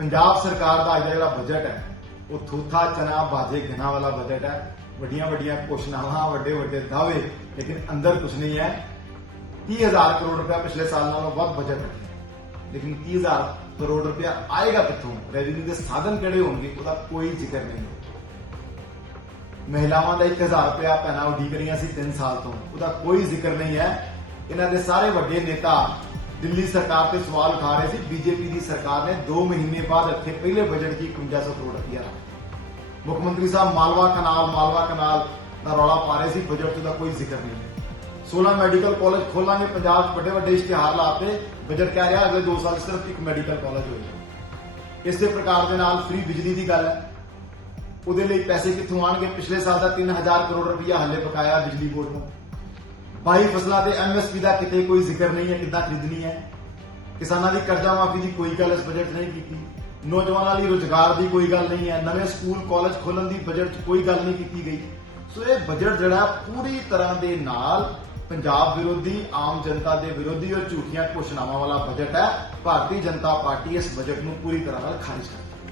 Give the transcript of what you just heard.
ਪੰਜਾਬ ਸਰਕਾਰ ਦਾ ਅੱਜ ਦਾ ਜਿਹੜਾ ਬਜਟ ਹੈ, ਉਹ ਥੂਥਾ ਚਨਾ, ਬਾਜੇ ਗਨਾ ਵਾਲਾ ਬਜਟ ਹੈ। ਵੱਡੀਆਂ ਵੱਡੀਆਂ ਘੋਸ਼ਣਾਵਾਂ, ਵੱਡੇ ਵੱਡੇ ਦਾਅਵੇ, ਲੇਕਿਨ ਅੰਦਰ ਕੁਝ ਨਹੀਂ ਹੈ। 30000 ਕਰੋੜ ਰੁਪਇਆ ਪਿਛਲੇ ਸਾਲ ਨਾਲੋਂ ਵੱਧ ਬਜਟ ਰੱਖਿਆ। ਲੇਕਿਨ 30000 ਕਰੋੜ ਰੁਪਇਆ ਆਏਗਾ ਕਿੱਥੋਂ? ਰੈਵਨਿਊ ਦੇ ਸਾਧਨ ਕਿਹੜੇ ਹੋਣਗੇ, ਉਹਦਾ ਕੋਈ ਜ਼ਿਕਰ ਨਹੀਂ। ਮਹਿਲਾਵਾਂ ਦਾ 1000 ਰੁਪਇਆ ਪੈਨਾ ਉਡੀਕ ਰਹੀਆਂ ਸੀ 3 ਸਾਲ ਤੋਂ। ਉਹਦਾ ਕੋਈ ਜ਼ਿਕਰ ਨਹੀਂ ਹੈ। ਇਹਨਾਂ ਦੇ ਸਾਰੇ ਵੱਡੇ ਨੇਤਾ ਦਿੱਲੀ ਸਰਕਾਰ ਤੇ ਸਵਾਲ ਉਠਾ ਰਹੇ ਸੀ। ਬੀਜੇਪੀ ਦੀ ਸਰਕਾਰ ਨੇ 2 ਮਹੀਨੇ ਬਾਅਦ ਇੱਥੇ ਪਹਿਲੇ ਬਜਟ 'ਚ ਹੀ 5100 ਕਰੋੜ ਰੁਪਇਆ ਮੁੱਖ ਮੰਤਰੀ ਸਾਹਿਬ ਮਾਲਵਾ ਕਨਾਲ ਮਾਲਵਾ ਕਨਾਲ ਦਾ ਰੌਲਾ ਪਾ ਰਹੇ ਸੀ। ਬਜਟ 'ਚ ਦਾ ਕੋਈ ਜ਼ਿਕਰ ਨਹੀਂ 16 ਮੈਡੀਕਲ ਕਾਲਜ ਖੋਲਾਂਗੇ, ਪੰਜਾਬ 'ਚ ਵੱਡੇ ਵੱਡੇ ਇਸ਼ਤਿਹਾਰ ਲਾਤੇ। ਬਜਟ ਕਹਿ ਰਿਹਾ ਅਗਲੇ 2 ਸਾਲ ਸਿਰਫ ਇੱਕ ਮੈਡੀਕਲ ਕਾਲਜ ਹੋਏਗਾ। ਇਸੇ ਪ੍ਰਕਾਰ ਦੇ ਨਾਲ ਫ੍ਰੀ ਬਿਜਲੀ ਦੀ ਗੱਲ ਹੈ। ਉਹਦੇ ਲਈ ਪੈਸੇ ਕਿੱਥੋਂ ਆਣਗੇ? ਪਿਛਲੇ ਸਾਲ ਦਾ 3000 ਕਰੋੜ ਰੁਪਇਆ ਹੱਲੇ ਬਕਾਇਆ ਬਿਜਲੀ ਬੋਰਡ ਨੂੰ। ਬਾਈ ਫਸਲਾਂ ਤੇ ਐਮਐਸਪੀ ਦਾ ਕਿਤੇ ਕੋਈ ਜ਼ਿਕਰ ਨਹੀਂ ਹੈ ਕਿੱਦਾਂ ਖਰੀਦਣੀ ਹੈ। ਕਿਸਾਨਾਂ ਦੀ ਕਰਜ਼ਾ ਮਾਫੀ ਦੀ ਕੋਈ ਗੱਲ ਇਸ ਬਜਟ 'ਚ ਨਹੀਂ ਕੀਤੀ। ਨੌਜਵਾਨਾਂ ਲਈ ਰੋਜ਼ਗਾਰ ਦੀ ਕੋਈ ਗੱਲ ਨਹੀਂ ਹੈ। ਨਵੇਂ ਸਕੂਲ ਕਾਲਜ ਖੋਲਣ ਦੀ ਬਜਟ 'ਚ ਕੋਈ ਗੱਲ ਨਹੀਂ ਕੀਤੀ ਗਈ। ਸੋ ਇਹ ਬਜਟ ਜਿਹੜਾ ਪੂਰੀ ਤਰ੍ਹਾਂ ਦੇ ਨਾਲ ਪੰਜਾਬ ਵਿਰੋਧੀ, ਆਮ ਜਨਤਾ ਦੇ ਵਿਰੋਧੀ ਔਰ ਝੂਠੀਆਂ ਘੋਸ਼ਣਾਵਾਂ ਵਾਲਾ ਬਜਟ ਹੈ। ਭਾਰਤੀ ਜਨਤਾ ਪਾਰਟੀ ਇਸ ਬਜਟ ਨੂੰ ਪੂਰੀ ਤਰ੍ਹਾਂ ਨਾਲ ਖਾਰਿਜ ਕਰਦੀ ਹੈ।